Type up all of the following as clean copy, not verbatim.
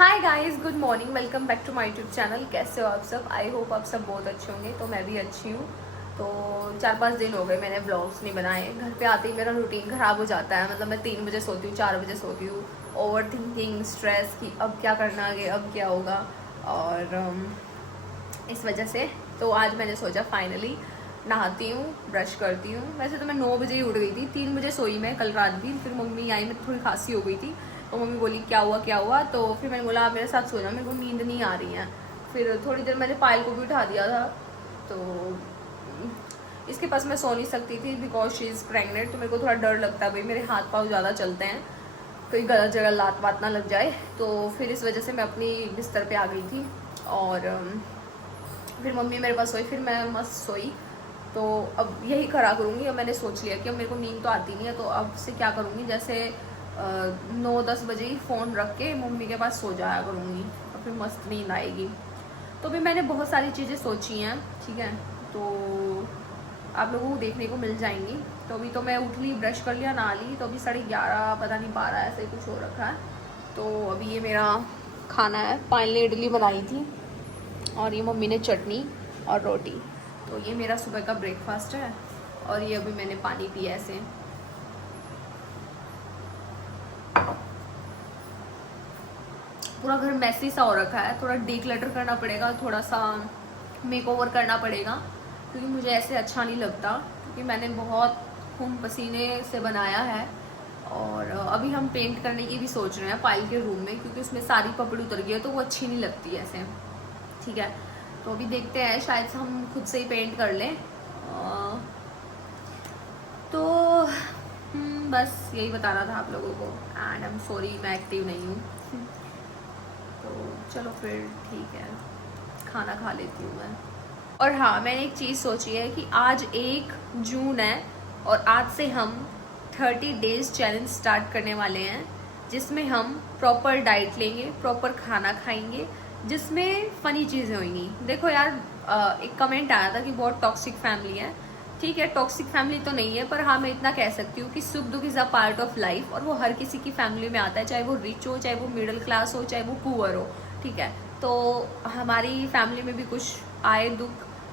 Hi guys, good morning, welcome back to my YouTube channel. कैसे हो आप सब? आई होप आप सब बहुत अच्छे होंगे। तो मैं भी अच्छी हूँ। तो 4-5 दिन हो गए मैंने व्लॉग्स नहीं बनाए। घर पे आते ही मेरा रूटीन ख़राब हो जाता है। मतलब मैं 3 बजे सोती हूँ, 4 बजे सोती हूँ। ओवर थिंकिंग, स्ट्रेस कि अब क्या करना आगे, अब क्या होगा। और इस वजह से तो आज मैंने सोचा फाइनली नहाती हूँ, ब्रश करती हूँ। वैसे तो मैं 9 बजे ही उठ गई थी, 3 बजे सोई मैं कल रात भी। फिर मम्मी आई, मैं थोड़ी खांसी हो गई थी तो मम्मी बोली क्या हुआ क्या हुआ। तो फिर मैंने बोला आप मेरे साथ सो जाओ, मेरे को नींद नहीं आ रही है। फिर थोड़ी देर मैंने पायल को भी उठा दिया था। तो इसके पास मैं सो नहीं सकती थी बिकॉज शी इज़ प्रेगनेंट। तो मेरे को थोड़ा डर लगता है, भाई मेरे हाथ पाँव ज़्यादा चलते हैं, कोई गलत जगह लात वात ना लग जाए। तो फिर इस वजह से मैं अपनी बिस्तर पे आ गई थी। और फिर मम्मी मेरे पास सोई, फिर मैं मस्त सोई। तो अब यही करा करूँगी। अब मैंने सोच लिया कि अब मेरे को नींद तो आती नहीं है, तो अब से क्या करूँगी, जैसे 9-10 बजे ही फ़ोन रख के मम्मी के पास सो जाया करूँगी और फिर मस्त नींद आएगी। तो भी मैंने बहुत सारी चीज़ें सोची हैं, ठीक है, तो आप लोगों को देखने को मिल जाएंगी। तो अभी तो मैं उठ ली, ब्रश कर लिया, नहा ली। तो अभी 11:30 पता नहीं 12 ऐसे ही कुछ हो रखा है। तो अभी ये मेरा खाना है। पायल ने इडली बनाई थी और ये मम्मी ने चटनी और रोटी। तो ये मेरा सुबह का ब्रेकफास्ट है। और ये अभी मैंने पानी पिया ऐसे। पूरा घर मैसी सा हो रखा है, थोड़ा डीक्लटर करना पड़ेगा, थोड़ा सा मेकओवर करना पड़ेगा, क्योंकि मुझे ऐसे अच्छा नहीं लगता। क्योंकि मैंने बहुत खून पसीने से बनाया है। और अभी हम पेंट करने की भी सोच रहे हैं पायल के रूम में, क्योंकि उसमें सारी पपड़ी उतर गई है तो वो अच्छी नहीं लगती ऐसे, ठीक है। तो अभी देखते हैं, शायद से हम खुद से ही पेंट कर लें। तो बस यही बताना था आप लोगों को। एंड आई एम सॉरी मैं एक्टिव नहीं हूँ। तो चलो फिर ठीक है, खाना खा लेती हूँ मैं। और हाँ, मैंने एक चीज़ सोची है कि आज 1 जून है और आज से हम 30 डेज चैलेंज स्टार्ट करने वाले हैं, जिसमें हम प्रॉपर डाइट लेंगे, प्रॉपर खाना खाएंगे, जिसमें फ़नी चीज़ें होंगी। देखो यार, एक कमेंट आया था कि बहुत टॉक्सिक फैमिली है। ठीक है, टॉक्सिक फैमिली तो नहीं है, पर हाँ मैं इतना कह सकती हूँ कि सुख दुख is a part of life, और वो हर किसी की फैमिली में आता है, चाहे वो रिच हो, चाहे वो मिडिल क्लास हो, चाहे वो पुअर हो, ठीक है। तो हमारी फैमिली में भी कुछ आए दुख,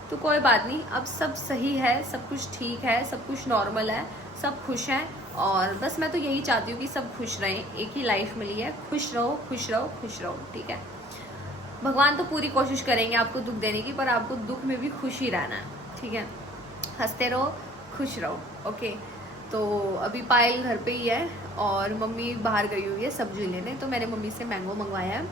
तो कोई बात नहीं, अब सब सही है, सब कुछ ठीक है, सब कुछ नॉर्मल है, सब खुश हैं। और बस मैं तो यही चाहती हूँ कि सब खुश रहें, एक ही लाइफ मिली है, खुश रहो खुश रहो खुश रहो, ठीक है। भगवान तो पूरी कोशिश करेंगे आपको दुख देने की, पर आपको दुख में भी खुश ही रहना है, ठीक है। हंसते रहो, खुश रहो, ओके। तो अभी पायल घर पे ही है और मम्मी बाहर गई हुई है सब्जी लेने, तो मैंने मम्मी से मैंगो मंगवाया है।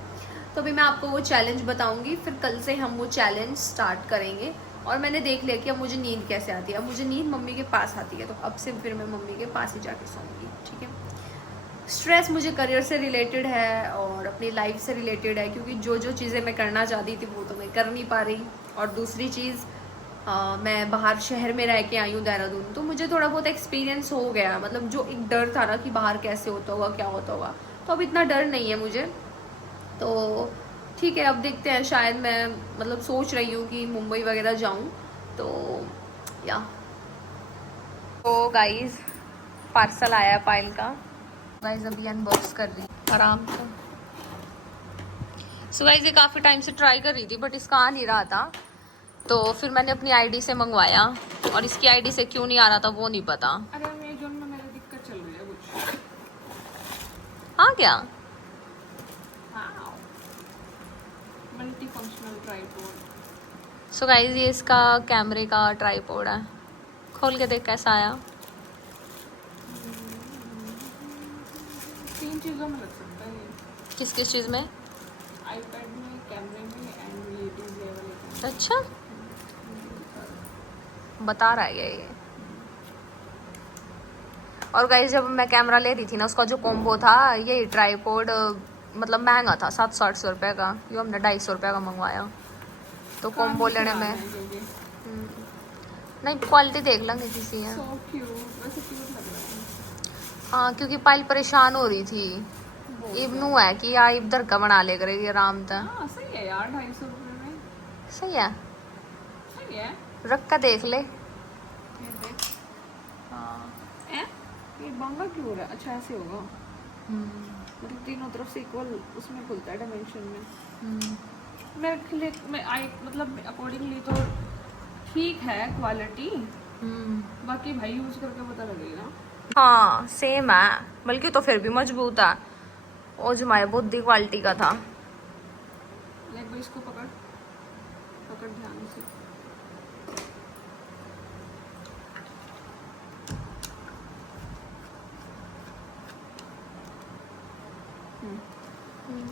तो अभी मैं आपको वो चैलेंज बताऊंगी, फिर कल से हम वो चैलेंज स्टार्ट करेंगे। और मैंने देख लिया कि अब मुझे नींद कैसे आती है। अब मुझे नींद मम्मी के पास आती है, तो अब से फिर मैं मम्मी के पास ही जाके सोऊंगी, ठीक है। स्ट्रेस मुझे करियर से रिलेटेड है और अपनी लाइफ से रिलेटेड है, क्योंकि जो जो चीज़ें मैं करना चाहती थी वो तो मैं कर नहीं पा रही। और दूसरी चीज़, मैं बाहर शहर में रह के आई हूँ देहरादून, तो मुझे थोड़ा बहुत एक्सपीरियंस हो गया। मतलब जो एक डर था ना कि बाहर कैसे होता होगा, क्या होता होगा, तो अब इतना डर नहीं है मुझे। तो ठीक है, अब देखते हैं, शायद मैं मतलब सोच रही हूँ कि मुंबई वगैरह जाऊँ। तो या तो गाइस, पार्सल आया पायल का। गाइस अभी अनबॉक्स कर रही हूँ आराम से। सो गाइस ये काफ़ी टाइम से ट्राई कर रही थी, बट इसका आ नहीं रहा था। तो फिर मैंने अपनी आईडी से मंगवाया, और इसकी आईडी से क्यों नहीं आ रहा था वो नहीं पता। अरे अमेजोन में मेरी दिक्कत चल रही है कुछ। हाँ क्या? Multi functional tripod. So guys ये इसका कैमरे का ट्राइपॉड है। खोल के देख कैसा आया। 3 चीज़ों में लग सकता है ये। किस किस चीज़ में? आईपैड में, कैमरे में एंड रिलेटिव लेवल। अच्छा, बता रहा है ये। और गाइस जब मैं कैमरा ले रही थी ना, उसका जो कॉम्बो था, ये ट्राइपॉड मतलब महंगा था, 700-800 रुपये का। ये हमने 250 रुपये का मंगवाया। तो कॉम्बो लेने में नहीं, क्वालिटी देख लेंगे किसी है। सो क्यूट, वैसे क्यूट लग रहा है। हाँ, क्योंकि पायल परेशान हो रही थी। बहुत इब्नू ज़्यादा। है कि यार इधर का बना ले करेगी आराम तक। हाँ सही है यार, 250 रुपये में सही है, सही है। रख कर देख ले। ये देख। हाँ। ए? ये बांगा क्यों हो रहा है? अच्छा ऐसे होगा। मतलब तीनों तरफ से इक्वल उसमें खुलता है डायमेंशन में। मतलब अकॉर्डिंगली तो ठीक है क्वालिटी, बाकी भाई यूज करके पता लगेगा। हाँ सेम है, बल्कि तो फिर भी मजबूत है। वो जो हमारे बुद्धि क्वालिटी का था। लाइक भाई इसको पकड़ पकड़ ध्यान से।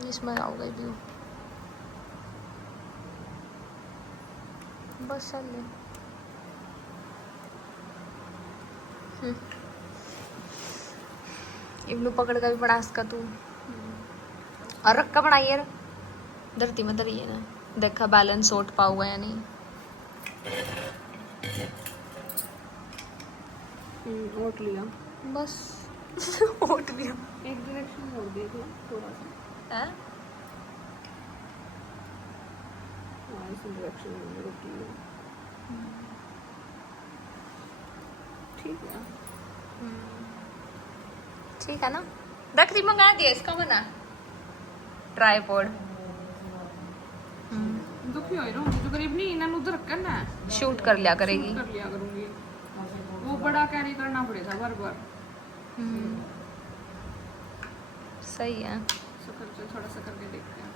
इसमें आओगे व्यू बस चल ले। इब्लू पकड़ का भी बना इसका तू और रख का बनाई यार। धरती में धरी है ना, देखा बैलेंस ओट पाऊंगा या नहीं। ओट लिया बस ओट लिया। एक डायरेक्शन में और देख लो थोड़ा सा। है हाँ इस डायरेक्शन में रोक लिया, ठीक है। ठीक है ना। रख दी मंगा दिया इसका बना ट्राइपॉड। दुखी हो रहा हूँ जो करीब नहीं इन्हें उधर रखना ना शूट कर लिया करेगी। कर लिया करूंगी, वो बड़ा कैरी करना पड़ेगा बार बार। सही है। थोड़ा सा करके देखते हैं।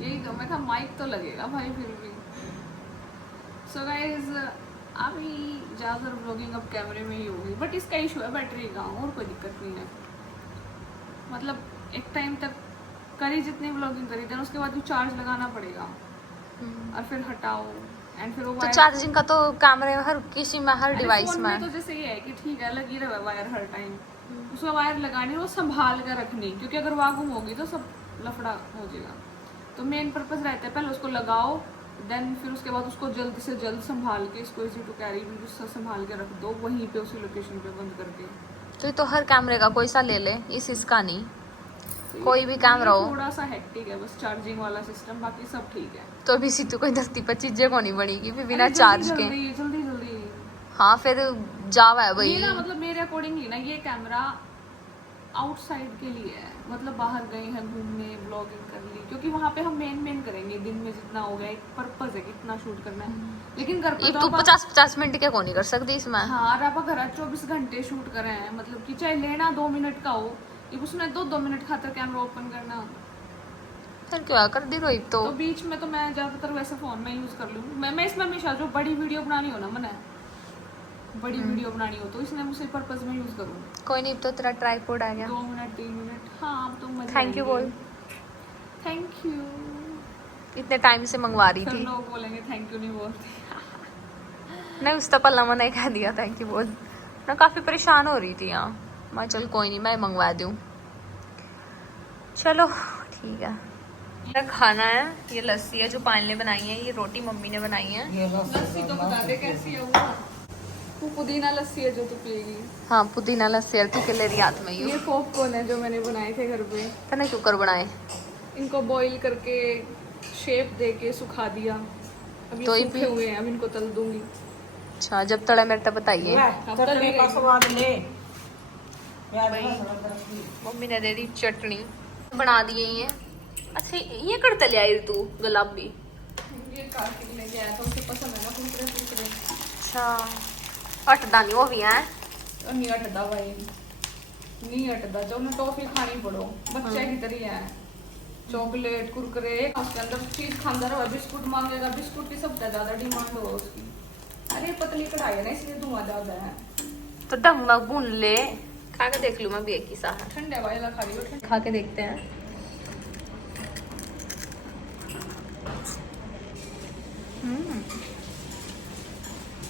यही तो मैं कहा माइक तो लगेगा भाई फिर भी। सो गाइस अभी ज़्यादातर व्लॉगिंग अब कैमरे में ही होगी, बट इसका इशू है बैटरी का, और कोई दिक्कत नहीं है। मतलब एक टाइम तक करी जितनी व्लॉगिंग करी देन उसके बाद भी चार्ज लगाना पड़ेगा और फिर हटाओ एंड फिर वो तो चार्जिंग का तो कैमरे में हर किसी में हर डिवाइस में तो जैसे ये है कि ठीक है लगी रहे वायर हर टाइम, उसका वायर लगानी वो संभाल कर रखनी, क्योंकि अगर वहाँ गुम होगी तो सब लफड़ा हो जाएगा। तो मेन पर्पस रहता है पहले उसको लगाओ, देन फिर उसके बाद उसको जल्द से जल्द संभाल के इसको इजी टू कैरी भी संभाल के रख दो वहीं पे उसी लोकेशन पे बंद करके। तो हर कैमरे का कोई सा ले ले, इसका नहीं। तो कोई भी कैमरा हो थोड़ा सा हेक्टिक है बस चार्जिंग वाला सिस्टम, बाकी सब ठीक है। तो अभी सीतू कोई धरती पर चीजें को नहीं बनेगी बिना चार्ज के। जल्दी जल्दी हाँ फिर जावा है भाई। ये ना मतलब मेरे अकॉर्डिंगली ना ये कैमरा आउटसाइड के लिए है, मतलब बाहर गए हैं घूमने ब्लॉगिंग कर ली, क्योंकि वहाँ पे हम मेन करेंगे दिन में जितना हो गया, एक पर्पस है कितना शूट करना है। लेकिन घर पर तो 50-50 मिनट के को नहीं कर सकती इसमें। हाँ और आप घर 24 घंटे शूट कर रहे हैं, मतलब कि चाहे लेना 2 मिनट का हो, उसने 2 मिनट खातर कैमरा ओपन करना फिर क्या कर दी रोहित। तो बीच में तो मैं ज्यादातर वैसे फोन में यूज कर लूँ। मैं इसमें हमेशा जो बड़ी वीडियो बनानी हो ना मैंने बड़ी वीडियो बनानी हो तो इसने उसी पर्पस में यूज करूँ। कोई नहीं, तो तेरा ट्राइपॉड आ गया। 2 मिनट 3 मिनट। हाँ तो मजा थैंक यू बोल। Thank you. इतने टाइम से मंगवा रही थी। लोग बोलेंगे थैंक यू नहीं बोलते। नहीं उसका पल्ला मैंने कह दिया थैंक यू बोल। मैं काफी परेशान हो रही थी यहाँ, मैं चल कोई नहीं मैं मंगवा दूँ। चलो ठीक है। मेरा खाना है, ये लस्सी है जो पायल ने बनाई है, ये रोटी मम्मी ने बनाई है। लस्सी तो बता दे कैसी है वो पुदीना लस्सी है जो तू पिएगी। हाँ पुदीना लस्सी है, ठीक है ले रही हाथ में ये पॉपकॉर्न है जो मैंने बनाए थे घर पे। तने क्यों कर बनाए? इनको बॉईल करके शेप दे के सुखा दिया, अभी तो सूखे हुए हैं, अब इनको तल दूंगी। अच्छा जब तड़ा मेरे तब बताइए। मम्मी ने दे दी चटनी बना दी है। अच्छा ये करते ले आई तू गुलाबी? ये कार्तिक लेके आया था, उसे पसंद है ना कुरकुरे। अच्छा अटदा नहीं वो भी है? नहीं अटदा भाई, नहीं अटदा। जो उन्हें टॉफी खानी पड़ो बच्चे की तरह है, चॉकलेट कुरकुरे उसके अंदर चीज खांदा रहो, बिस्कुट मांगेगा, बिस्कुट की सबसे ज्यादा डिमांड हो उसकी। अरे पतली कढ़ाई है ना इसलिए धुआं ज्यादा है। तो डंगा भून ले, खा के देख लूं मैं भी एक ही सा है। ठंडे वाला खा लियो, खा के देखते हैं।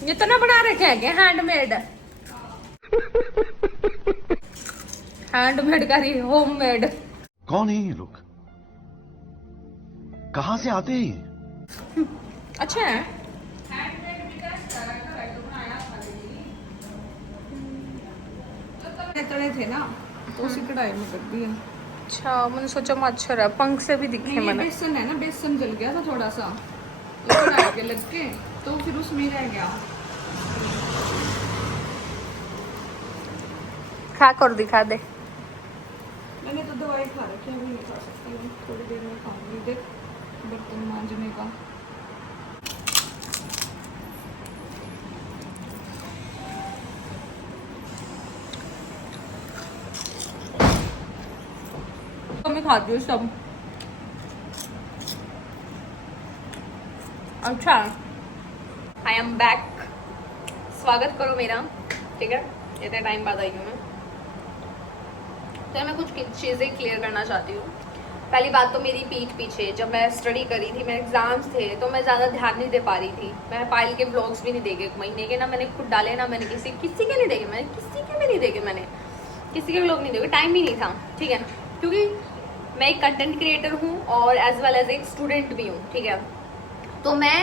ये तो ना बना रखे हैं क्या हैंडमेड? हैंडमेड करी होममेड। कौन है ये लोग, कहाँ से आते हैं? अच्छा है। तड़े थे ना तो उसी कढ़ाई में कर दिया। अच्छा मैंने सोचा मच्छर है, पंख से भी दिखे मैंने। बेसन है ना, बेसन जल गया था थोड़ा सा कढ़ाई के लग के, तो फिर उसमें रह गया। खा कर दिखा दे। मैंने तो दवाई खा रखी है, अभी नहीं खा सकती हूँ, थोड़ी देर में खाऊंगी। देख बर्तन मांजने का। तो मैं खाती हूँ सब। अच्छा, आई एम बैक। स्वागत करो मेरा, ठीक है। इतने टाइम बाद आई हूँ मैं। तो मैं कुछ चीज़ें क्लियर करना चाहती हूँ। पहली बात तो मेरी पीठ पीछे जब मैं स्टडी करी थी, मेरे एग्जाम्स थे, तो मैं ज़्यादा ध्यान नहीं दे पा रही थी। मैं पायल के ब्लॉग्स भी नहीं देखे, एक महीने के ना मैंने खुद डाले, ना मैंने किसी के नहीं देखे, मैंने किसी के भी नहीं देखे, मैंने किसी के ब्लॉग नहीं देखे, टाइम ही नहीं था, ठीक है। क्योंकि मैं एक कंटेंट क्रिएटर हूँ और एज वेल एज एक स्टूडेंट भी हूँ, ठीक है। तो मैं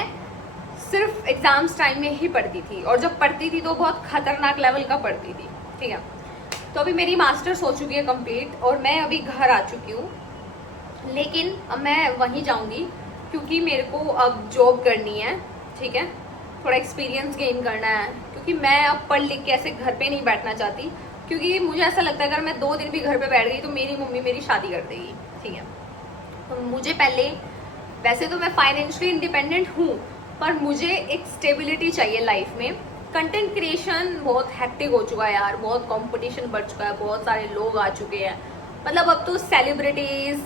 सिर्फ एग्जाम्स टाइम में ही पढ़ती थी, और जब पढ़ती थी तो बहुत खतरनाक लेवल का पढ़ती थी, ठीक है। तो अभी मेरी मास्टर्स हो चुकी है कंप्लीट, और मैं अभी घर आ चुकी हूँ, लेकिन अब मैं वहीं जाऊँगी क्योंकि मेरे को अब जॉब करनी है, ठीक है। थोड़ा एक्सपीरियंस गेन करना है, क्योंकि मैं अब पढ़ लिख के ऐसे घर पे नहीं बैठना चाहती, क्योंकि मुझे ऐसा लगता है अगर मैं 2 दिन भी घर पे बैठ गई तो मेरी मम्मी मेरी शादी कर देगी, ठीक है। तो मुझे पहले, वैसे तो मैं फाइनेंशियली इंडिपेंडेंट हूँ, पर मुझे एक स्टेबिलिटी चाहिए लाइफ में। कंटेंट क्रिएशन बहुत हैक्टिक हो चुका है यार, बहुत कंपटीशन बढ़ चुका है, बहुत सारे लोग आ चुके हैं। मतलब अब तो सेलिब्रिटीज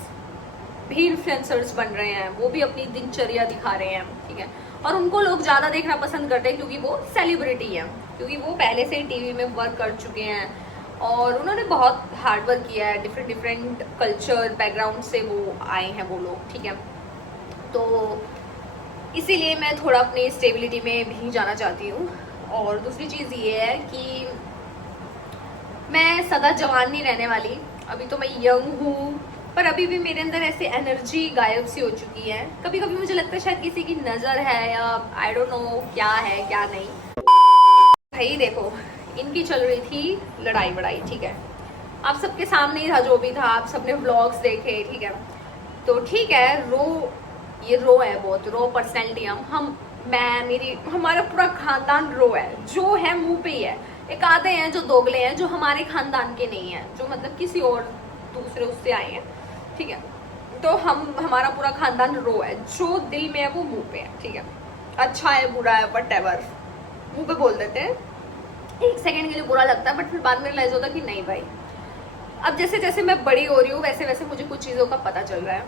भी इन्फ्लुएंसर्स बन रहे हैं, वो भी अपनी दिनचर्या दिखा रहे हैं, ठीक है। और उनको लोग ज़्यादा देखना पसंद करते हैं क्योंकि वो सेलिब्रिटी हैं, क्योंकि वो पहले से ही टीवी में वर्क कर चुके हैं और उन्होंने बहुत हार्ड वर्क किया है। डिफरेंट कल्चर बैकग्राउंड से वो आए हैं वो लोग, ठीक है। तो इसीलिए मैं थोड़ा अपनी स्टेबिलिटी में भी जाना चाहती हूँ। और दूसरी चीज़ ये है कि मैं सदा जवान नहीं रहने वाली। अभी तो मैं यंग हूँ, पर अभी भी मेरे अंदर ऐसे एनर्जी गायब सी हो चुकी है। कभी कभी मुझे लगता है शायद किसी की नज़र है, या आई डोंट नो क्या है क्या नहीं। भाई देखो, इनकी चल रही थी लड़ाई बड़ाई, ठीक है। आप सबके सामने ही था जो भी था, आप सबने व्लॉग्स देखे, ठीक है। तो ठीक है, ये रो है, बहुत रो पर्सनैलिटी। हमारा पूरा खानदान रो है, जो है मुंह पे ही है। एक आधे हैं जो दोगले हैं, जो हमारे खानदान के नहीं हैं, जो मतलब किसी और दूसरे उससे आए हैं, ठीक है। तो हमारा पूरा खानदान रो है, जो दिल में है वो मुंह पे है, ठीक है। अच्छा है बुरा है व्हाटएवर, मुंह पे बोल देते हैं। 1 सेकंड के लिए बुरा लगता है, बट फिर बाद में रियलाइज होता है कि नहीं भाई, अब जैसे जैसे मैं बड़ी हो रही हूँ वैसे वैसे मुझे कुछ चीज़ों का पता चल रहा है।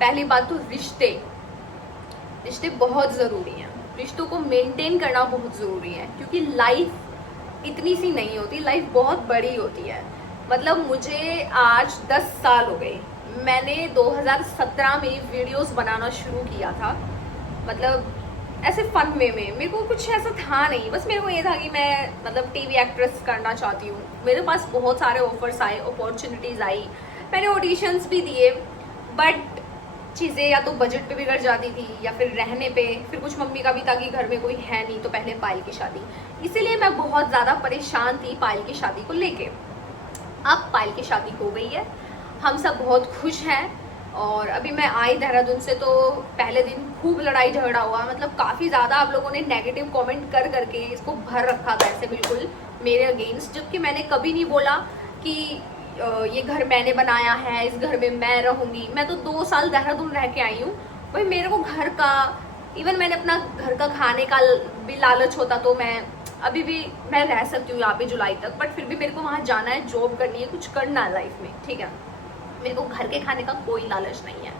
पहली बात तो रिश्ते बहुत ज़रूरी हैं। रिश्तों को मेंटेन करना बहुत ज़रूरी है, क्योंकि लाइफ इतनी सी नहीं होती, लाइफ बहुत बड़ी होती है। मतलब मुझे आज 10 साल हो गए, मैंने 2017 में वीडियोस बनाना शुरू किया था। मतलब ऐसे फन वे में, मेरे को कुछ ऐसा था नहीं, बस मेरे को ये था कि मैं मतलब टीवी एक्ट्रेस करना चाहती हूँ। मेरे पास बहुत सारे ऑफर्स आए, अपॉर्चुनिटीज़ आई, मैंने ऑडिशंस भी दिए, बट चीज़ें या तो बजट पे बिगड़ जाती थी या फिर रहने पे। फिर कुछ मम्मी का भी था कि घर में कोई है नहीं, तो पहले पायल की शादी, इसीलिए मैं बहुत ज़्यादा परेशान थी पायल की शादी को लेके। अब पायल की शादी हो गई है, हम सब बहुत खुश हैं। और अभी मैं आई देहरादून से, तो पहले दिन खूब लड़ाई झगड़ा हुआ। मतलब काफ़ी ज़्यादा आप लोगों ने नेगेटिव कमेंट कर करके इसको भर रखा था ऐसे बिल्कुल मेरे अगेंस्ट, जबकि मैंने कभी नहीं बोला कि ये घर मैंने बनाया है, इस घर में मैं रहूँगी। मैं तो 2 साल देहरादून रह के आई हूँ भाई, मेरे को घर का, इवन मैंने अपना घर का खाने का भी लालच होता तो मैं अभी भी मैं रह सकती हूँ यहाँ पे जुलाई तक, बट फिर भी मेरे को वहाँ जाना है, जॉब करनी है, कुछ करना है लाइफ में, ठीक है। मेरे को घर के खाने का कोई लालच नहीं है,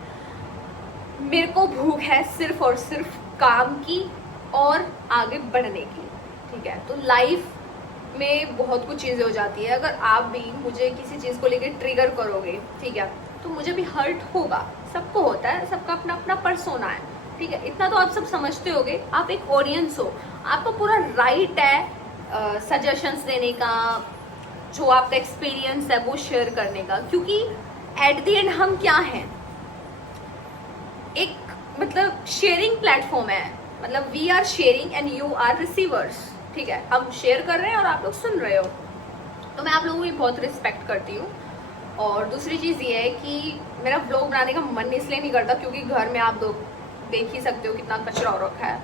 मेरे को भूख है सिर्फ और सिर्फ काम की और आगे बढ़ने की, ठीक है। तो लाइफ में बहुत कुछ चीज़ें हो जाती है, अगर आप भी मुझे किसी चीज़ को लेकर ट्रिगर करोगे, ठीक है, तो मुझे भी हर्ट होगा। सबको होता है, सबका अपना अपना पर्सोना है, ठीक है। इतना तो आप सब समझते होगे, आप एक ऑडियंस हो, आपका पूरा राइट है सजेशंस देने का, जो आपका एक्सपीरियंस है वो शेयर करने का, क्योंकि एट द एंड हम क्या हैं, एक मतलब शेयरिंग प्लेटफॉर्म है। मतलब we are sharing and you are receivers, ठीक है। हम शेयर कर रहे हैं और आप लोग सुन रहे हो, तो मैं आप लोगों की बहुत रिस्पेक्ट करती हूँ। और दूसरी चीज़ ये है कि मेरा व्लॉग बनाने का मन इसलिए नहीं करता क्योंकि घर में आप लोग देख ही सकते हो कितना कचरा हो रखा है।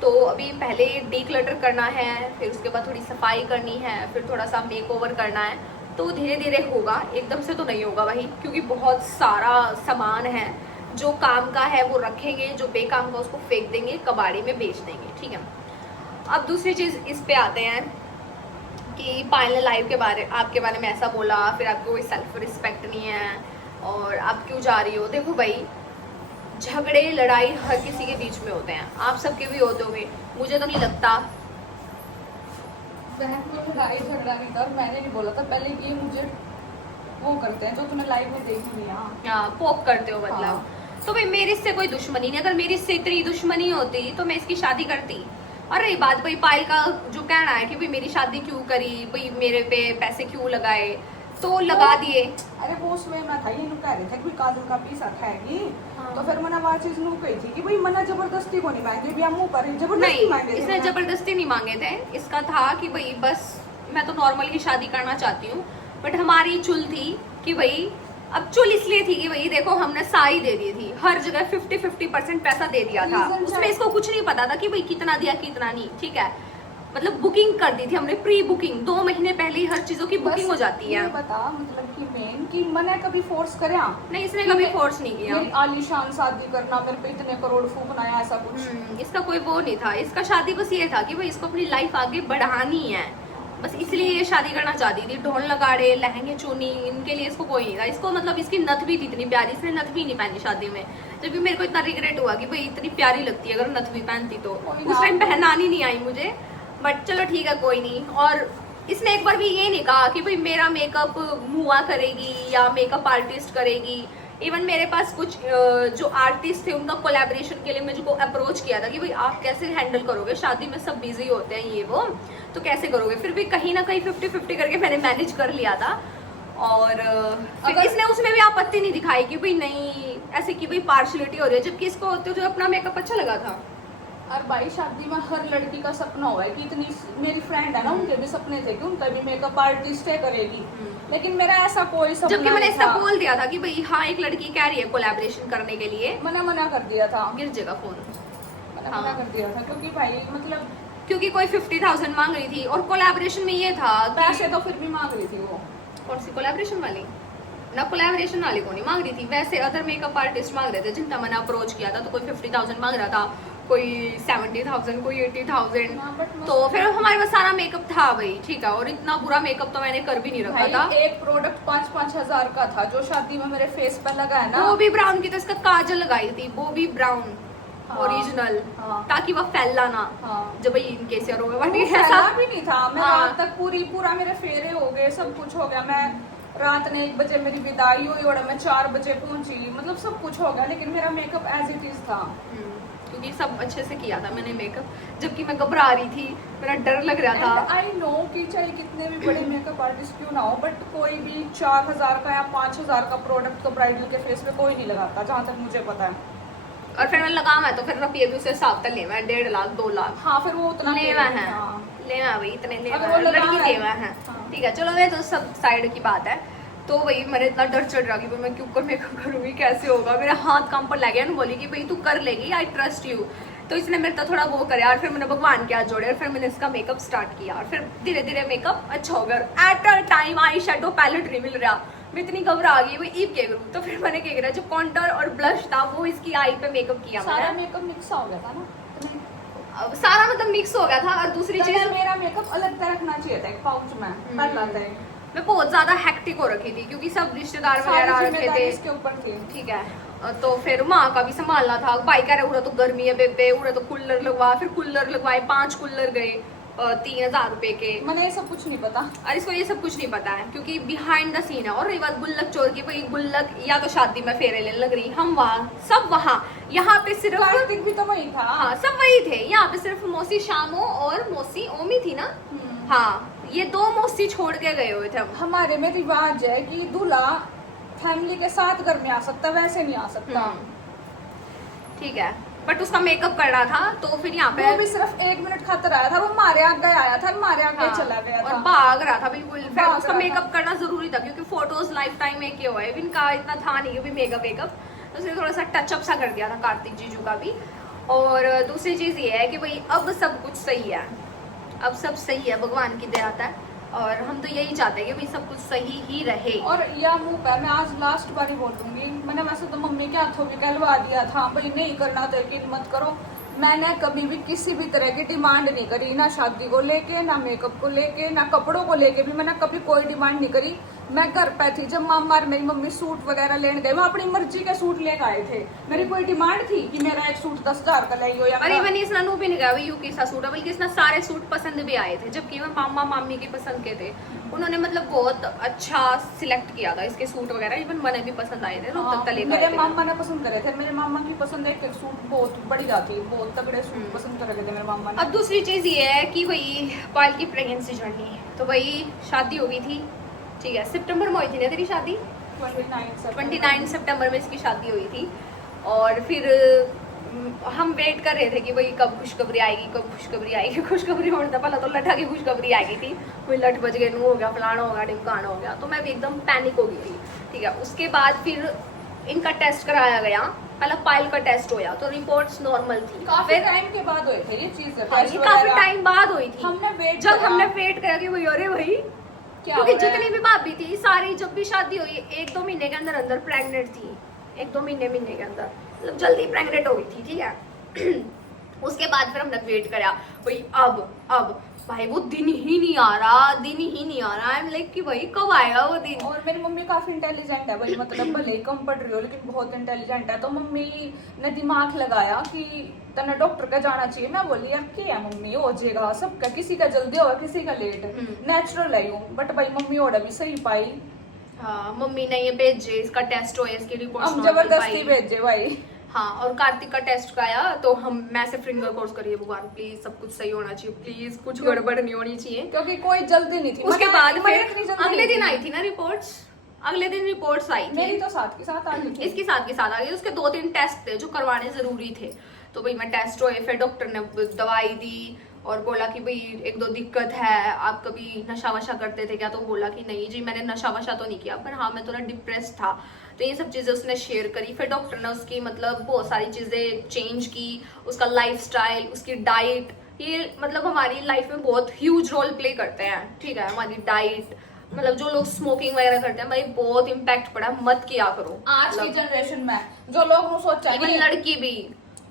तो अभी पहले डीक्लटर करना है, फिर उसके बाद थोड़ी सफाई करनी है, फिर थोड़ा सा मेकओवर करना है। तो धीरे धीरे होगा, एकदम से तो नहीं होगा भाई, क्योंकि बहुत सारा सामान है। जो काम का है वो रखेंगे, जो बेकाम का उसको फेंक देंगे, कबाड़ी में बेच देंगे, ठीक है। अब दूसरी चीज़ इस पे आते हैं कि पायल लाइफ के बारे, आपके बारे में ऐसा बोला, फिर आपको कोई सेल्फ रिस्पेक्ट नहीं है और आप क्यों जा रही हो। देखो भाई, झगड़े लड़ाई हर किसी के बीच में होते हैं, आप सबके भी होते होंगे, मुझे तो नहीं लगता। बहन को लड़ाई झगड़ा नहीं था, मैंने नहीं बोला था पहले, ये मुझे वो करते हैं जो तूने लाइव में देखी नहीं। हाँ, पोक करते हो मतलब। हाँ। तो भाई मेरे इससे कोई दुश्मनी नहीं, अगर मेरी इससे इतनी दुश्मनी होती तो मैं इसकी शादी करती। और रही बात भाई पायल का जो कहना है कि भाई मेरी शादी क्यों करी, भाई मेरे पे पैसे क्यों लगाए, तो लगा दिए। अरे वो उसमें मैं था, ये नु कह रहे थे कि काजल का पीसा खाएगी। हाँ। तो फिर मैंने वो चीज नु कही थी कि भाई मना जबरदस्ती को नहीं मांगे, भी हम मुंह पर जबरदस्ती नहीं, मांगे थे इसने मना। जबरदस्ती नहीं मांगे थे, इसका था कि भाई बस मैं तो नॉर्मल ही शादी करना चाहती हूँ। बट हमारी चुल थी कि भाई, अब चुल इसलिए थी कि भाई देखो हमने सारी दे दी थी, हर जगह 50-50% पैसा दे दिया था। Reason उसमें क्या? इसको कुछ नहीं पता था कि भाई कितना दिया कितना नहीं, ठीक है। मतलब बुकिंग कर दी थी हमने, प्री बुकिंग, 2 महीने पहले ही हर चीजों की बुकिंग बस हो जाती है। ये बता मतलब कि मेन कि मना कभी फोर्स करे। नहीं, इसने कभी फोर्स नहीं किया। मेरी आलीशान शादी करना, मेरे पे इतने करोड़ फूकना या ऐसा कुछ। इसका कोई वो नहीं था, इसका शादी बस ये था कि भाई इसको अपनी लाइफ आगे बढ़ानी है, बस इसलिए ये शादी करना चाहती थी। ढोल नगाड़े, लहंगे चुनी, इनके लिए इसको कोई नहीं था। इसको मतलब इसकी नथ भी थी इतनी प्यारी, इसने नथ भी नहीं पहनी शादी में। जब भी मेरे को इतना रिग्रेट हुआ कि भाई इतनी प्यारी लगती है अगर नथ भी पहनती तो। उस टाइम पहनानी नहीं आई मुझे, बट चलो ठीक है कोई नहीं। और इसने एक बार भी ये नहीं कहा कि भाई मेरा मेकअप मुआ करेगी या मेकअप आर्टिस्ट करेगी। इवन मेरे पास कुछ जो आर्टिस्ट थे उनका कोलैबोरेशन के लिए मुझको अप्रोच किया था कि भाई आप कैसे हैंडल करोगे, शादी में सब बिजी होते हैं ये वो, तो कैसे करोगे। फिर भी कहीं ना कहीं 50-50 करके मैंने मैनेज कर लिया था। और फिर इसने उसमें भी आपत्ति नहीं दिखाई कि भाई नहीं ऐसे की भाई पार्शलिटी हो रही है, जबकि इसको होते जो अपना मेकअप अच्छा लगा था। और भाई शादी में हर लड़की का सपना हुआ है कि इतनी, मेरी फ्रेंड है ना उनके भी सपने थे कि उनका भी मेकअप आर्टिस्ट है करेगी, लेकिन मेरा ऐसा कोई सपना जबकि मैंने नहीं इसका था। बोल दिया था कि भाई हाँ एक लड़की कह रही है कोलैबोरेशन करने के लिए, मना कर दिया था, गिर जाएगा फोन। मना कर दिया था क्योंकि भाई मतलब क्योंकि कोई 50,000 मांग रही थी और कोलैबोरेशन में ये था कि पैसे तो फिर भी मांग रही थी वो। कौन सी कोलैबोरेशन वाली ना, कोलैबोरेशन वाली को नहीं मांग रही थी, वैसे अदर मेकअप आर्टिस्ट मांग रहे थे जिनका मैंने अप्रोच किया था। तो कोई 50,000 मांग रहा था, कोई 70,000, कोई 80,000। हाँ, but तो फिर हमारे पास सारा मेकअप था भाई, ठीक है। और इतना बुरा मेकअप तो मैंने कर भी नहीं रखा भाई था। एक प्रोडक्ट 5-5 हजार का था जो शादी में मेरे फेस पे लगा है ना। बॉबी ब्राउन की तो इसका काजल लगाई थी, बॉबी ब्राउन हाँ, ओरिजिनल, हाँ। ताकि वह फैला ना हाँ। जब भाई इनके से रोगे। बट वो ऐसा फैला भी नहीं था। मैं हाँ। रात तक पूरा मेरे फेरे हो गए, सब कुछ हो गया। मैं रात ने 1 बजे मेरी विदाई हुई और मैं 4 बजे पहुंची, मतलब सब कुछ हो गया, लेकिन मेरा मेकअप एज इट इज था। क्योंकि सब अच्छे से किया था मैंने मेकअप, जबकि मैं घबरा रही थी, मेरा डर लग रहा था। आई नो कि चाहे कितने भी बड़े मेकअप आर्टिस्ट क्यों ना हो, बट कोई भी 4,000 का या 5,000 का प्रोडक्ट तो ब्राइडल के फेस पे कोई नहीं लगाता, जहाँ तक मुझे पता है। और फिर मैं लगा मैं तो फिर रुपये भी उसे हिसाब तक लेवा है, 1.5 लाख 2 लाख हाँ, फिर वो उतना लेवा है, हाँ। लेवा भाई इतने लेवा अगर वो है, लगा लड़की है। लेवा है। हाँ। ठीक है चलो, मैं तो सब साइड की बात है। तो भाई मैंने इतना डर चढ़ रहा कि भाई मैं क्यों कर मेकअप करूंगी, कैसे होगा, मेरा हाथ काम पर लग गया। बोली कि भाई तू कर लेगी, आई ट्रस्ट यू। तो इसने मेरे तो थोड़ा वो करे और फिर मैंने भगवान के हाथ जोड़े और फिर मैंने इसका मेकअप स्टार्ट किया और फिर धीरे धीरे मेकअप अच्छा हो गया। At a time eyeshadow palette नहीं मिल रहा, मैं इतनी घबरा गई भाई ईव क्या करूँ। तो फिर मैंने क्या करा, जो कॉन्टर और ब्लश था वो इसकी आई पे मेकअप किया सारा मैंने। मेकअप मिक्स हो गया था ना, अब सारा मतलब मिक्स हो गया था। और दूसरी चीज मेरा मेकअप अलग तरह रखना चाहिए था एक पाउच में, पहला था। मैं बहुत ज्यादा हेक्टिक हो रखी थी क्योंकि सब रिश्तेदार वगैरह आ सारी रखे जिम्मेदारी थे, इसके ऊपर थी। ठीक है। तो फिर माँ का भी संभालना था। भाई कह रहे उड़ा तो गर्मी है बेबे, उड़ा तो कूलर लगवा, फिर कूलर लगवाए, 5 कूलर गए 3,000 रुपए के। मैंने ये सब कुछ नहीं पता। और इसको ये सब कुछ नहीं पता है क्योंकि बिहाइंड द सीन है। और रही बात गुल्लक चोर की, भाई गुल्लक या तो शादी में फेरे लेने लग रही, हम वहाँ सब वहाँ, यहाँ पे सिर्फ कार्तिक भी तो वही था। हाँ सब वही थे। यहाँ पे सिर्फ मौसी शामो और मौसी ओमी थी ना। हाँ ये 2 मौसी छोड़ के गए हुए थे हम। हमारे में रिवाज है कि दूल्हा फैमिली के साथ घर में आ सकता, वैसे नहीं आ सकता। ठीक है, बट उसका मेकअप करना था तो फिर यहाँ पे वो भी सिर्फ 1 मिनट खातर आया था, वो मारे आगे आया था, मारे आगे हाँ, चला गया और था। भाग रहा था बिल्कुल। फिर भाग उसका रहा मेकअप था। करना जरूरी था क्योंकि फोटोज लाइफ टाइम में क्या हुआ है, इनका इतना था नहीं कि मेकअप तो उसने थोड़ा सा टचअप सा कर दिया था कार्तिक जीजू का भी। और दूसरी चीज ये है कि भाई अब सब कुछ सही है, अब सब सही है, भगवान की दया है। और हम तो यही चाहते हैं कि भाई सब कुछ सही ही रहे। और या मुंह पे मैं आज लास्ट बार ही बोल दूंगी, मैंने वैसे तो मम्मी के हाथों भी कहलवा दिया था भाई नहीं करना तो यकीन मत करो। मैंने कभी भी किसी भी तरह की डिमांड नहीं करी, ना शादी को लेके, ना मेकअप को लेके, ना कपड़ों को लेके भी मैंने कभी कोई डिमांड नहीं करी। मैं घर पे थी जब मामा और मेरी मम्मी सूट वगैरह लेने गए, वो अपनी मर्जी के सूट लेकर आए थे। मेरी कोई डिमांड थी कि मेरा एक सूट 10,000 का लाई हो या और इवन इसने नू भी नहीं कहा यू कैसा सूट है, बल्कि इसने सारे सूट पसंद भी आए थे, जबकि मैं मामा मामी की पसंद के थे। उन्होंने मतलब बहुत अच्छा सिलेक्ट किया था इसके सूट वगैरह, इवन मैंने भी पसंद आए थे। हाँ, तक लेकर मेरे आए थे। मामा ने पसंद करे थे, मेरे मामा की पसंद है एक सूट बहुत बढ़िया थी, बहुत तगड़े सूट पसंद करे थे मेरे मामा ने। अब दूसरी चीज ये है कि वही पायल की प्रेगनेंसी जर्नी, तो वही शादी हो गई थी, ठीक है, सितंबर में हुई थी ना तेरी शादी, 29 सितंबर में इसकी शादी हुई थी। और फिर हम वेट कर रहे थे कि भाई कब खुशखबरी आएगी, कब खुशखबरी आएगी। खुशखबरी होने से पहले तो लठा की खुशखबरी आ गई थी, कोई लठ बज गए, नू हो गया, फलाना हो गया, ढिमकाना हो गया, तो मैं भी एकदम पैनिक हो गई थी, ठीक है। उसके बाद फिर इनका टेस्ट कराया गया, पहला पायल का टेस्ट होया तो रिपोर्ट्स नॉर्मल थी। काफी फिर टाइम के बाद हुए थे ये चीज, हाँ, ये काफी टाइम बाद हुई थी। हमने वेट जब हमने वेट करा कि भाई अरे भाई, क्योंकि हो रहा है? जितनी भी भाभी थी सारी जब भी शादी हुई 1-2 महीने के अंदर अंदर प्रेग्नेंट थी, 1-2 महीने के अंदर, मतलब जल्दी प्रेग्नेंट हो गई थी, ठीक है। उसके बाद फिर हमने वेट करा भाई अब भाई वो दिन ही नहीं आ रहा। आई एम लाइक कि भाई कब आएगा वो दिन। और मेरी मम्मी काफी इंटेलिजेंट है भाई, मतलब भले ही कम पढ़ रही हो लेकिन बहुत इंटेलिजेंट है। तो मम्मी ने दिमाग लगाया कि तने डॉक्टर का जाना चाहिए। मैं बोली यार क्या है मम्मी, हो जाएगा सबका, किसी का जल्दी होगा किसी का लेट, नेचुरल है यूं। बट भाई मम्मी ऑर्डर भी सही पाई। हाँ, मम्मी ने ये भेजे, इसका टेस्ट हुआ, इसकी रिपोर्ट हम जबरदस्ती भेजे भाई। हाँ, और कार्तिक का टेस्ट कराया तो मैं से फिंगर क्रॉस करिए भगवान प्लीज सब कुछ सही होना चाहिए, प्लीज कुछ गड़बड़ नहीं होनी चाहिए, क्योंकि कोई जल्दी नहीं थी। उसके बाद मतलब फिर अगले दिन आई थी ना रिपोर्ट्स, अगले दिन रिपोर्ट्स आई थी मेरी तो साथ के साथ आ गई थी। इसकी साथ के साथ आ गई। उसके 2-3 टेस्ट थे जो करवाने जरूरी थे, तो भाई मैं टेस्ट हुए, फिर डॉक्टर ने दवाई दी और बोला कि भाई 1-2 दिक्कत है, आप कभी नशा वशा करते थे क्या? तो बोला कि नहीं जी मैंने नशा वशा तो नहीं किया, पर हाँ मैं थोड़ा डिप्रेस था। तो ये सब चीजें उसने शेयर करी। फिर डॉक्टर ने उसकी मतलब बहुत सारी चीजें चेंज की, उसका लाइफस्टाइल, उसकी डाइट, ये मतलब हमारी लाइफ में बहुत ह्यूज रोल प्ले करते हैं, ठीक है। हमारी डाइट, मतलब जो लोग स्मोकिंग वगैरह करते हैं भाई बहुत इम्पैक्ट पड़ा, मत किया करो आज की जनरेशन में जो लोग नु सोचा इवन नहीं, लड़की भी,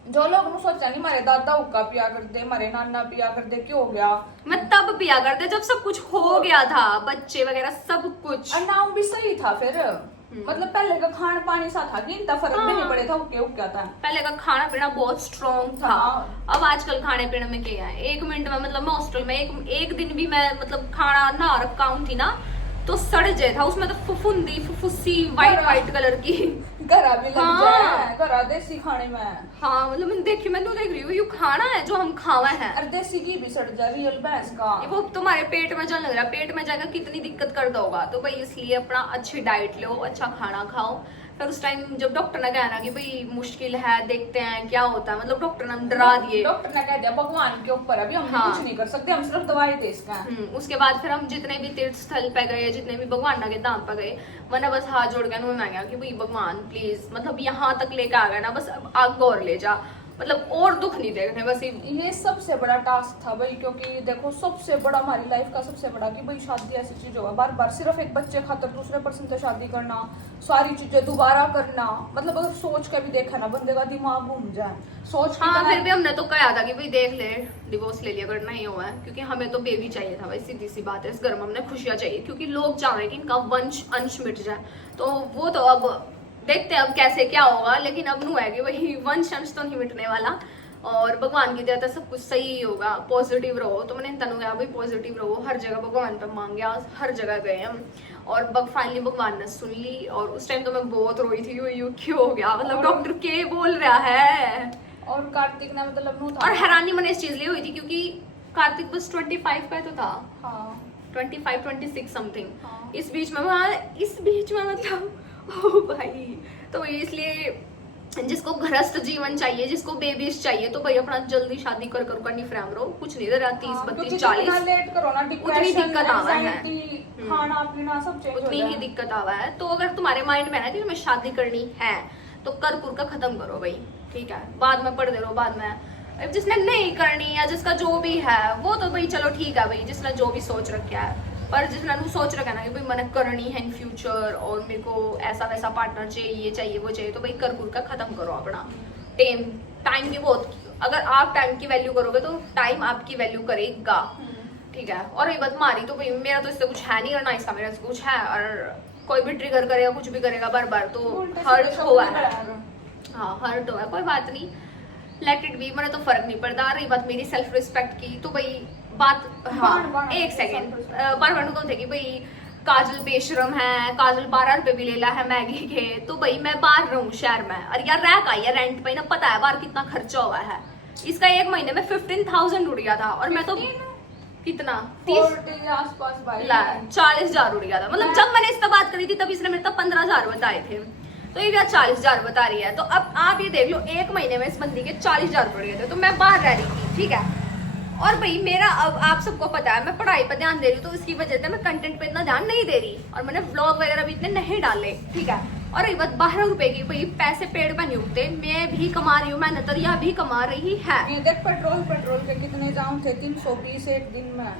जो लोग नु सोचा नहीं हमारे दादा हुक्का पिया करते, हमारे नाना पिया करते, क्यों हो गया? मैं तब पिया करते जब सब कुछ हो गया था, बच्चे वगैरह सब कुछ। और नाम भी सही था फिर, मतलब पहले का खान पानी सा था कि इतना फर्क भी नहीं पड़े था, हुक्के हुक्का था। पहले का खाना पीना बहुत स्ट्रॉन्ग था। हाँ। अब आजकल खाने पीने में क्या है, 1 मिनट में मतलब मैं हॉस्टल में एक दिन भी मैं मतलब खाना ना रखा हूँ थी ना तो सड़ जाए था, उसमें तो फुफुंदी फुफुसी वाइट कलर की घरा भी लग हाँ। जाए, घरा देसी खाने में। हाँ, मतलब मैं देख रही हूँ, ये खाना है जो हम खावा है, और देसी घी भी सड़ जा, रियल भैंस का। ये वो तुम्हारे पेट में जल लग रहा है, पेट में जाकर कितनी दिक्कत कर दोगा। तो भाई इसलिए अपना अच्छी डाइट लो, अच्छा खाना खाओ। फिर उस टाइम जब डॉक्टर ने कहा ना कि भाई मुश्किल है, देखते हैं क्या होता है, मतलब डॉक्टर ने डरा दिए। डॉक्टर ने कह दिया भगवान के ऊपर, अभी हम हाँ। कुछ नहीं कर सकते, हम सिर्फ दवाई दे इसका। उसके बाद फिर हम जितने भी तीर्थ स्थल पे गए, जितने भी भगवान के धाम पे गए, मैंने बस हाथ जोड़ के मांगा कि भाई भगवान प्लीज मतलब यहाँ तक लेके आ गए ना, बस अब आगे और ले जा, मतलब और दुख नहीं देखने बस। ये सबसे बड़ा टास्क था भाई, क्योंकि देखो सबसे बड़ा हमारी लाइफ का सबसे बड़ा कि भाई शादी ऐसी चीज होगा, बार बार सिर्फ एक बच्चे खातर दूसरे पर्सन से शादी करना, सारी चीजें दोबारा करना, मतलब अगर सोच कर भी देखा ना बंदे का दिमाग घूम जाए सोच। हाँ, फिर भी हमने तो कहा था कि भाई देख ले, डिवोर्स ले लिया करना ही हुआ है, क्योंकि हमें तो बेबी चाहिए था भाई, सीधी सी बात है। इस घर में हमने खुशियां चाहिए, क्योंकि लोग चाह रहे हैं कि इनका वंश अंश मिट जाए, तो वो तो अब देखते हैं अब कैसे क्या होगा। लेकिन अब नू है कि वही वंश अंश तो नहीं मिटने वाला, और भगवान की दया सब कुछ सही ही होगा, पॉजिटिव रहो। तो मैंने तनु कहा भाई पॉजिटिव रहो, हर जगह भगवान पे मांगे, हर जगह गए हम, और फाइनली भगवान ने सुन ली। और उस टाइम तो मैं बहुत रोई थी, यू क्यों हो गया, मतलब डॉक्टर के बोल रहा है। और कार्तिक ने मतलब नू था, और हैरानी मैंने इस चीज लिए हुई थी क्योंकि कार्तिक बस 25 का तो था, हाँ 25-26 समथिंग। हाँ। इस बीच में मतलब ओ भाई, तो इसलिए जिसको गृहस्थ जीवन चाहिए, जिसको बेबीज चाहिए, तो भाई अपना जल्दी शादी कर करनी फ्रेम रहो, कुछ नहीं दे रहा। 30-32-40 लेट करो ना, उतनी दिक्कत आवा है, खाना पीना सब चेंज उतनी ही दिक्कत आवा है। तो अगर तुम्हारे माइंड में है ना कि तुम्हें शादी करनी है तो कर का खत्म करो भाई, ठीक है। बाद में पढ़ते रहो, बाद में अब जिसने नहीं करनी या जिसका जो भी है वो तो भाई चलो ठीक है भाई, जिसने जो भी सोच रखा है पर जितना तू सोच रखा ना कि भाई मैंने करनी है इन फ्यूचर और मेरे को ऐसा वैसा पार्टनर चाहिए, ये चाहिए वो चाहिए, तो भाई कर कुर का खत्म करो अपना टाइम की बहुत, अगर आप टाइम की वैल्यू करोगे तो टाइम आपकी वैल्यू करेगा, ठीक है। और ये बात मारी तो भाई मेरा तो इससे कुछ है नहीं, और ना इसका मेरा से कुछ है, और कोई भी ट्रिगर करेगा कुछ भी करेगा बार बार तो हर्ट हुआ है, हाँ हर्ट हुआ है, कोई बात नहीं, लेट इट बी, मैंने तो फर्क नहीं पड़ता। रही बात मेरी सेल्फ रिस्पेक्ट की तो भाई बात, हाँ एक सेकेंड बार थे कि भाई काजल बेशरम है, काजल 12 रुपए भी लेला है मैगी के, तो भाई मैं बाहर रहूं शहर में, और यार रह का है रेंट पे ना, पता है बाहर कितना खर्चा हुआ है, इसका एक महीने में 15,000 उड़ गया था, और मैं तो कितना 30 के आसपास भाई 40,000 उड़ गया था, मतलब जब मैंने इससे बात करी थी तब इसने मेरे तब 15,000 बताए थे, तो ये भी 40,000 बता रही है, तो अब आप ये देख लो एक महीने में इस बंदी के 40,000 पड़ गए थे, तो मैं बाहर रह रही थी, ठीक है। और भाई मेरा, अब आप सबको पता है मैं पढ़ाई पर ध्यान दे रही हूँ, तो इसकी वजह से मैं कंटेंट पे इतना ध्यान नहीं दे रही, और मैंने व्लॉग वगैरह भी इतने नहीं डाले, ठीक है। और ये बात 12 रुपए की, भाई पैसे पेड़ पे नहीं उगते, मैं भी कमा रही हूँ, मेहनत यह भी कमा रही है। ये देख पेट्रोल के कितने दाम थे, 320 एक दिन में,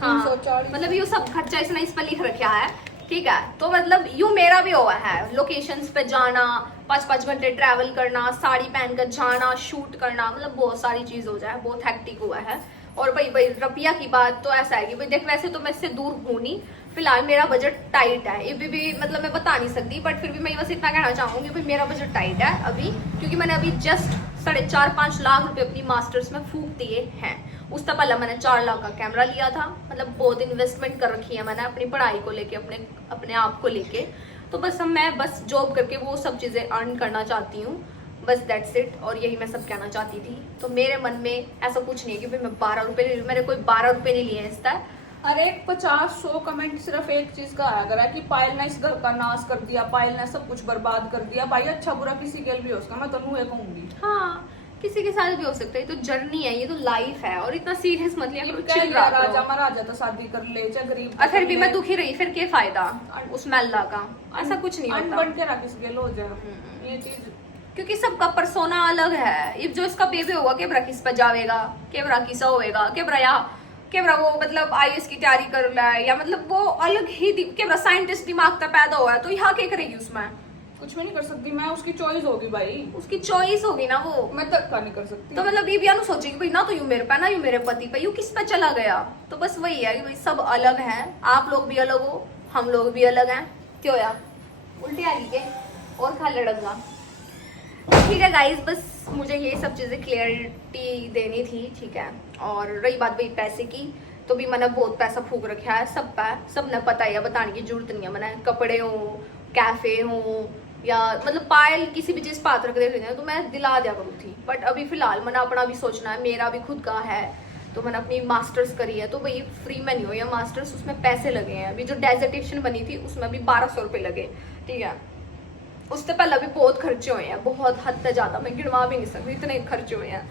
हाँ 340, मतलब ये सब खर्चा इसने इस पर लिख रखा है, ठीक है। तो मतलब यूं मेरा भी हुआ है, लोकेशंस पे जाना, 5-5 घंटे ट्रैवल करना, साड़ी पहनकर जाना, शूट करना, मतलब बहुत सारी चीज हो जाए, बहुत हेक्टिक हुआ है। और भाई रुपया की बात तो ऐसा है कि भाई देख वैसे तो मैं इससे दूर हूँ नहीं, फिलहाल मेरा बजट टाइट है, ये भी मतलब मैं बता नहीं सकती, बट फिर भी मैं बस इतना कहना चाहूंगी भाई मेरा बजट टाइट है अभी, क्योंकि मैंने अभी जस्ट 4.5-5 लाख रुपए अपनी मास्टर्स में फूंक दिए हैं। उससे पहले मैंने 4 लाख का कैमरा लिया था, मतलब बहुत इन्वेस्टमेंट कर रखी है मैंने अपनी पढ़ाई को लेके, अपने आप को लेके, तो बस मैं बस जॉब करके वो सब चीजें अर्न करना चाहती हूँ, बस दैट्स इट। और यही मैं सब कहना चाहती थी। तो मेरे मन में ऐसा कुछ नहीं है कि भाई मैं 12 रुपए ले रही हूँ, मैंने कोई 12 रुपए नहीं लिए इस तरह। अरे 50-100 कमेंट सिर्फ एक चीज का आया करा कि पायल ने इस घर का नाश कर दिया, पायल ने सब कुछ बर्बाद कर दिया। भाई अच्छा बुरा किसी के लिए भी हो सकता, मैं तो मुँह कहूंगी, हाँ किसी के साथ भी हो सकता है, ये तो जर्नी है, ये तो लाइफ है, और इतना सीरियस मत लिया करो, कह chill लिया रहा करो। राजा महाराजा तो शादी कर ले, चाहे गरीब और फिर भी मैं दुखी रही, फिर क्या फायदा उसमें अल्लाह का, ऐसा कुछ नहीं होता, बन के रख किसी के लो जाए ये चीज, क्योंकि सबका परसोना अलग है। ये जो इसका बेबी होगा केबरा किस पर जाएगा, केबरा किसा होएगा, केबरा वो मतलब IAS की तैयारी कर रहा है, या मतलब वो अलग ही केबरा साइंटिस्ट दिमाग का पैदा हुआ है, तो यहाँ क्या करेगी उसमें, कुछ भी नहीं कर सकती मैं, उसकी चॉइस होगी भाई, उसकी चॉइस होगी ना वो, मैं धक्का नहीं कर सकती। तो मतलब ये भी अनु सोचेगी भाई ना तो यूं मेरे पे ना यूं मेरे पति पे, यूं किस पे चला गया। तो बस वही है कि भाई सब अलग हैं, आप लोग भी अलग हो, हम लोग भी अलग हैं, क्यों यार उल्टी आ रही है और खा लड़ंगा। ठीक है गाइस, बस मुझे ये सब चीज़ें क्लियरिटी देनी थी, ठीक है। और रही बात भाई पैसे की, तो भी मैंने बहुत पैसा फूक रखा है सब पे, सबने पता है, बताने की जरूरत नहीं है। मैंने कपड़े हो, कैफे हो, या मतलब पायल किसी भी चीज़ पात्र रख देते हैं तो मैं दिला दिया करूँ थी, बट अभी फिलहाल मैंने अपना भी सोचना है, मेरा भी खुद का है, तो मैंने अपनी मास्टर्स करी है, तो भाई फ्री में नहीं हो या मास्टर्स, उसमें पैसे लगे हैं। अभी जो डेजर्टेशन बनी थी उसमें भी 1200 रुपये लगे, ठीक है। उससे पहले भी बहुत खर्चे हुए हैं, बहुत हद तक ज़्यादा, मैं गिनवा भी नहीं सकती, इतने खर्चे हुए हैं।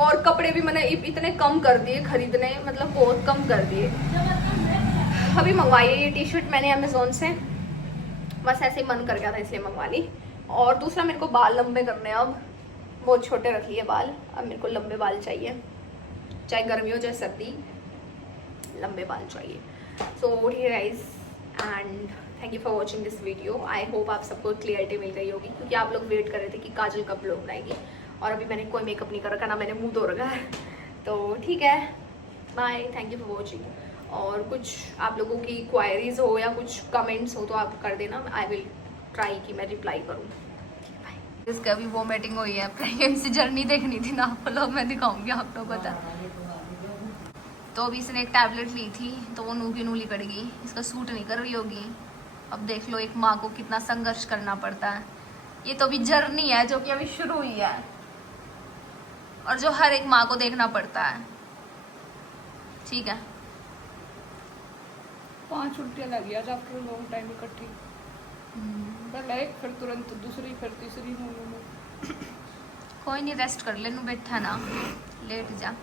और कपड़े भी मैंने इतने कम कर दिए खरीदने, मतलब बहुत कम कर दिए। अभी मंगवाई है ये टी-शर्ट मैंने अमेजोन से, बस ऐसे ही मन कर गया था इसलिए मंगवा ली। और दूसरा मेरे को बाल लंबे करने हैं, अब बहुत छोटे रख लिए बाल, अब मेरे को लंबे बाल चाहिए, चाहे गर्मी हो चाहे सर्दी, लंबे बाल चाहिए। सो ठीक है guys, and thank you for watching this video. I hope आप सबको क्लियरिटी मिल गई होगी, क्योंकि आप लोग वेट कर रहे थे कि काजल कब ब्लॉग बनाएगी, और अभी मैंने कोई मेकअप नहीं कर रखा, ना मैंने मुंह धो रखा है। तो ठीक है, bye, thank you for watching. और कुछ आप लोगों की क्वायरीज हो या कुछ कमेंट्स हो तो आप कर देना, आई विल ट्राई कि मैं रिप्लाई करूँ। इसका अभी वोमिटिंग हुई है, प्रेगनेंसी जर्नी देखनी थी ना आप लोग, मैं दिखाऊंगी आप लोगों को। तो अभी इसने एक टैबलेट ली थी तो वो नू की नू लिकड़ गई, इसका सूट नहीं कर रही होगी। अब देख लो एक माँ को कितना संघर्ष करना पड़ता है, ये तो अभी जर्नी है जो कि अभी शुरू हुई है, और जो हर एक माँ को देखना पड़ता है, ठीक है। 5 उल्टियाँ लगी आज आफ्टर लॉन्ग टाइम इकट्ठी, पहले एक फिर तुरंत दूसरी फिर तीसरी। कोई नहीं, रेस्ट कर ले, नू बैठा ना, लेट जा।